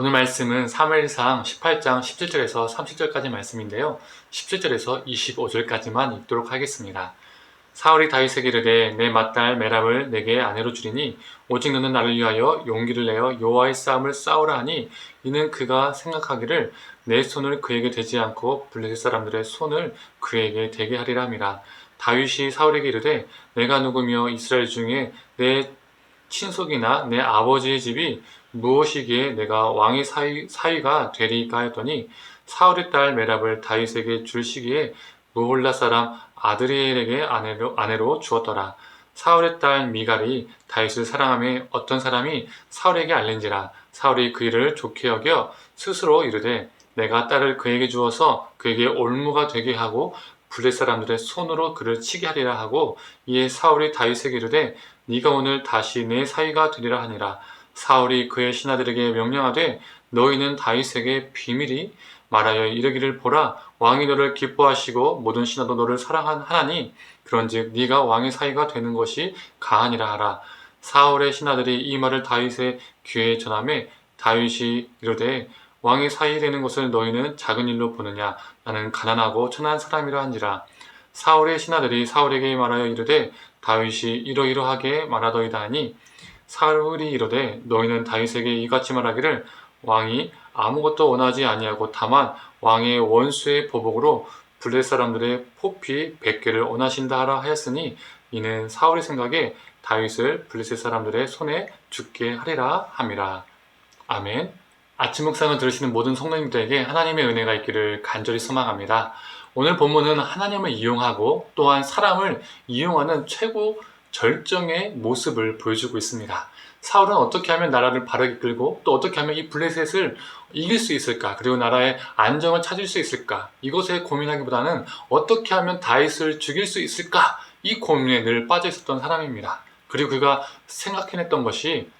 오늘 말씀은 사무엘상 18장 17절에서 30절까지 말씀인데요. 17절에서 25절까지만 읽도록 하겠습니다. 사울이 다윗에게 이르되 내 맏딸 메랍을 내게 아내로 주리니 오직 너는 나를 위하여 용기를 내어 여호와의 싸움을 싸우라 하니 이는 그가 생각하기를 내 손을 그에게 대지 않고 블레셋 사람들의 손을 그에게 대게 하리라 함이라. 다윗이 사울에게 이르되 내가 누구며 이스라엘 중에 내 친속이나 내 아버지의 집이 무엇이기에 내가 왕의 사위가 되리까 하였더니 사울의 딸 메랍을 다윗에게 줄 시기에 무홀라 사람 아드리엘에게 아내로 주었더라. 사울의 딸 미갈이 다윗을 사랑하며 어떤 사람이 사울에게 알린지라. 사울이 그 일을 좋게 여겨 스스로 이르되 내가 딸을 그에게 주어서 그에게 올무가 되게 하고 블레셋 사람들의 손으로 그를 치게 하리라 하고 이에 사울이 다윗에게 이르되 네가 오늘 다시 내 사위가 되리라 하니라. 사울이 그의 신하들에게 명령하되 너희는 다윗에게 비밀히 말하여 이르기를 보라 왕이 너를 기뻐하시고 모든 신하도 너를 사랑하나니 그런즉 네가 왕의 사위가 되는 것이 가하니라 하라. 사울의 신하들이 이 말을 다윗의 귀에 전하매 다윗이 이르되 왕의 사위 되는 것을 너희는 작은 일로 보느냐 나는 가난하고 천한 사람이라 한지라. 사울의 신하들이 사울에게 말하여 이르되 다윗이 이러이러하게 말하더이다 하니 사울이 이르되 너희는 다윗에게 이같이 말하기를 왕이 아무것도 원하지 아니하고 다만 왕의 원수의 보복으로 블레셋 사람들의 포피 100개를 원하신다 하라 하였으니 이는 사울의 생각에 다윗을 블레셋 사람들의 손에 죽게 하리라 함이라. 아멘. 아침 묵상을 들으시는 모든 성도님들에게 하나님의 은혜가 있기를 간절히 소망합니다. 오늘 본문은 하나님을 이용하고 또한 사람을 이용하는 최고 절정의 모습을 보여주고 있습니다. 사울은 어떻게 하면 나라를 바르게 이끌고 또 어떻게 하면 이 블레셋을 이길 수 있을까, 그리고 나라의 안정을 찾을 수 있을까, 이것에 고민하기보다는 어떻게 하면 다윗을 죽일 수 있을까, 이 고민에 늘 빠져 있었던 사람입니다. 그리고 그가 생각해냈던 것이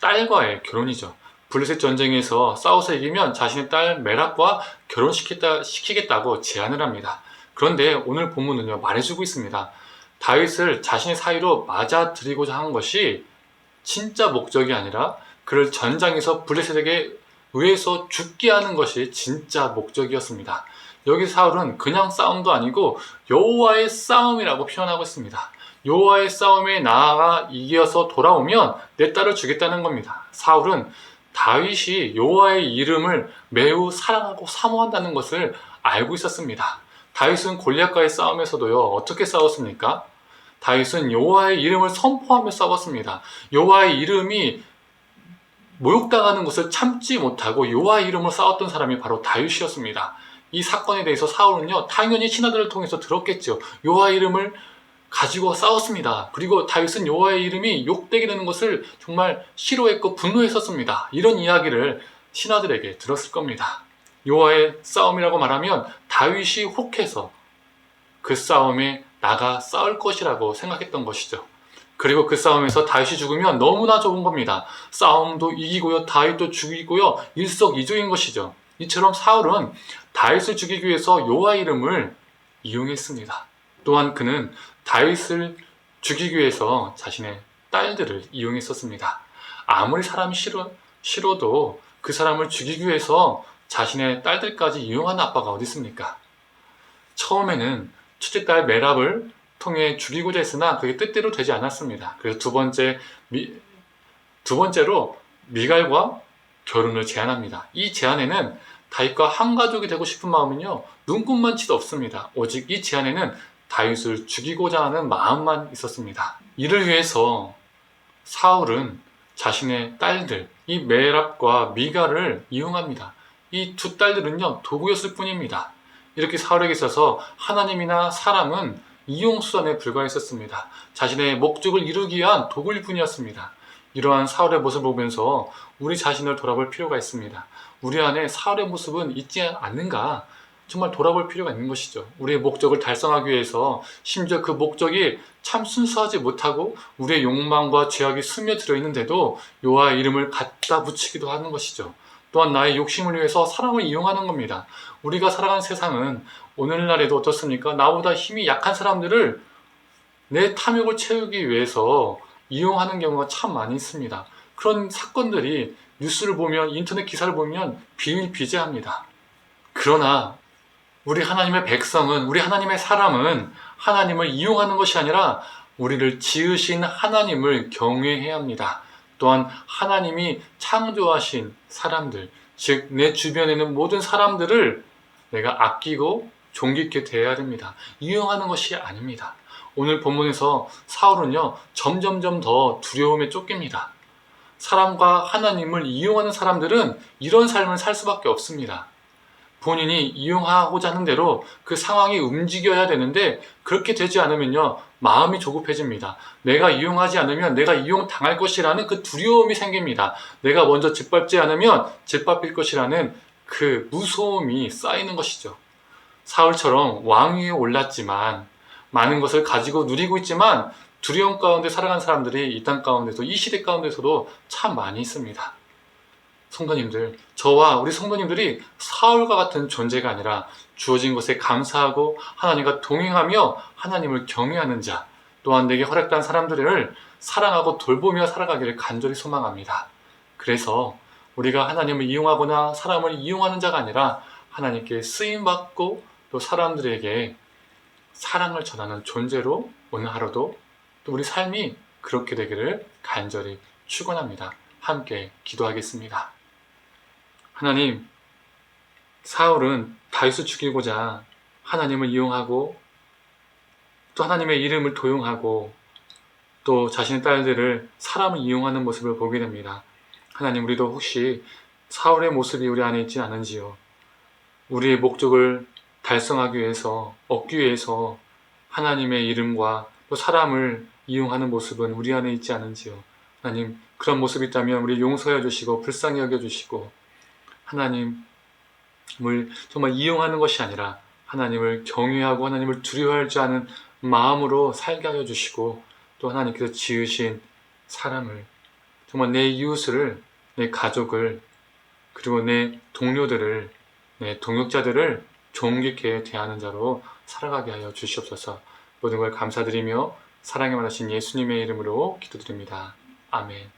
딸과의 결혼이죠. 블레셋 전쟁에서 싸워서 이기면 자신의 딸 메랍과 결혼시키겠다고 제안을 합니다. 그런데 오늘 본문은요, 말해주고 있습니다. 다윗을 자신의 사위로 맞아들이고자 한 것이 진짜 목적이 아니라 그를 전장에서 블레셋에게 의해서 죽게 하는 것이 진짜 목적이었습니다. 여기 사울은 그냥 싸움도 아니고 여호와의 싸움이라고 표현하고 있습니다. 여호와의 싸움에 나아가 이겨서 돌아오면 내 딸을 주겠다는 겁니다. 사울은 다윗이 여호와의 이름을 매우 사랑하고 사모한다는 것을 알고 있었습니다. 다윗은 골리앗과의 싸움에서도요, 어떻게 싸웠습니까? 다윗은 여호와의 이름을 선포하며 싸웠습니다. 여호와의 이름이 모욕당하는 것을 참지 못하고 여호와의 이름으로 싸웠던 사람이 바로 다윗이었습니다. 이 사건에 대해서 사울은요, 당연히 신하들을 통해서 들었겠죠. 여호와의 이름을 가지고 싸웠습니다. 그리고 다윗은 여호와의 이름이 욕되게 되는 것을 정말 싫어했고 분노했었습니다. 이런 이야기를 신하들에게 들었을 겁니다. 여호와의 싸움이라고 말하면 다윗이 혹해서 그 싸움에 나가 싸울 것이라고 생각했던 것이죠. 그리고 그 싸움에서 다윗이 죽으면 너무나 좋은 겁니다. 싸움도 이기고요, 다윗도 죽이고요, 일석이조인 것이죠. 이처럼 사울은 다윗을 죽이기 위해서 여호와의 이름을 이용했습니다. 또한 그는 다윗을 죽이기 위해서 자신의 딸들을 이용했었습니다. 아무리 사람이 싫어도 그 사람을 죽이기 위해서 자신의 딸들까지 이용하는 아빠가 어디 있습니까? 처음에는 첫째 딸 메랍을 통해 죽이고자 했으나 그게 뜻대로 되지 않았습니다. 그래서 두 번째로 미갈과 결혼을 제안합니다. 이 제안에는 다윗과 한 가족이 되고 싶은 마음은요, 눈꼽만치도 없습니다. 오직 이 제안에는 다윗을 죽이고자 하는 마음만 있었습니다. 이를 위해서 사울은 자신의 딸들, 이 메랍과 미갈을 이용합니다. 이 두 딸들은요, 도구였을 뿐입니다. 이렇게 사울에게 있어서 하나님이나 사람은 이용수단에 불과했었습니다. 자신의 목적을 이루기 위한 도구일 뿐이었습니다. 이러한 사울의 모습을 보면서 우리 자신을 돌아볼 필요가 있습니다. 우리 안에 사울의 모습은 있지 않는가? 정말 돌아볼 필요가 있는 것이죠. 우리의 목적을 달성하기 위해서 심지어 그 목적이 참 순수하지 못하고 우리의 욕망과 죄악이 스며들어 있는데도 여호와의 이름을 갖다 붙이기도 하는 것이죠. 또한 나의 욕심을 위해서 사람을 이용하는 겁니다. 우리가 살아가는 세상은 오늘날에도 어떻습니까? 나보다 힘이 약한 사람들을 내 탐욕을 채우기 위해서 이용하는 경우가 참 많이 있습니다. 그런 사건들이 뉴스를 보면, 인터넷 기사를 보면 비일비재합니다. 그러나 우리 하나님의 백성은, 우리 하나님의 사람은 하나님을 이용하는 것이 아니라 우리를 지으신 하나님을 경외해야 합니다. 또한 하나님이 창조하신 사람들, 즉 내 주변에 있는 모든 사람들을 내가 아끼고 존귀케 대해야 됩니다. 이용하는 것이 아닙니다. 오늘 본문에서 사울은요, 점점점 더 두려움에 쫓깁니다. 사람과 하나님을 이용하는 사람들은 이런 삶을 살 수밖에 없습니다. 본인이 이용하고자 하는 대로 그 상황이 움직여야 되는데 그렇게 되지 않으면요, 마음이 조급해집니다. 내가 이용하지 않으면 내가 이용당할 것이라는 그 두려움이 생깁니다. 내가 먼저 짓밟지 않으면 짓밟힐 것이라는 그 무서움이 쌓이는 것이죠. 사울처럼 왕위에 올랐지만, 많은 것을 가지고 누리고 있지만 두려움 가운데 살아간 사람들이 이 땅 가운데서, 이 시대 가운데서도 참 많이 있습니다. 성도님들, 저와 우리 성도님들이 사울과 같은 존재가 아니라 주어진 것에 감사하고 하나님과 동행하며 하나님을 경외하는 자, 또한 내게 허락된 사람들을 사랑하고 돌보며 살아가기를 간절히 소망합니다. 그래서 우리가 하나님을 이용하거나 사람을 이용하는 자가 아니라 하나님께 쓰임받고 또 사람들에게 사랑을 전하는 존재로 오늘 하루도 또 우리 삶이 그렇게 되기를 간절히 축원합니다. 함께 기도하겠습니다. 하나님, 사울은 다윗을 죽이고자 하나님을 이용하고 또 하나님의 이름을 도용하고 또 자신의 딸들을 사람을 이용하는 모습을 보게 됩니다. 하나님, 우리도 혹시 사울의 모습이 우리 안에 있지 않은지요? 우리의 목적을 달성하기 위해서, 얻기 위해서 하나님의 이름과 또 사람을 이용하는 모습은 우리 안에 있지 않은지요? 하나님, 그런 모습이 있다면 우리 용서해 주시고 불쌍히 여겨 주시고 하나님을 정말 이용하는 것이 아니라 하나님을 경외하고 하나님을 두려워할 줄 아는 마음으로 살게 하여 주시고 또 하나님께서 지으신 사람을, 정말 내 이웃을, 내 가족을, 그리고 내 동료들을, 내 동역자들을 존귀케 대하는 자로 살아가게 하여 주시옵소서. 모든 걸 감사드리며 사랑에 많으신 예수님의 이름으로 기도드립니다. 아멘.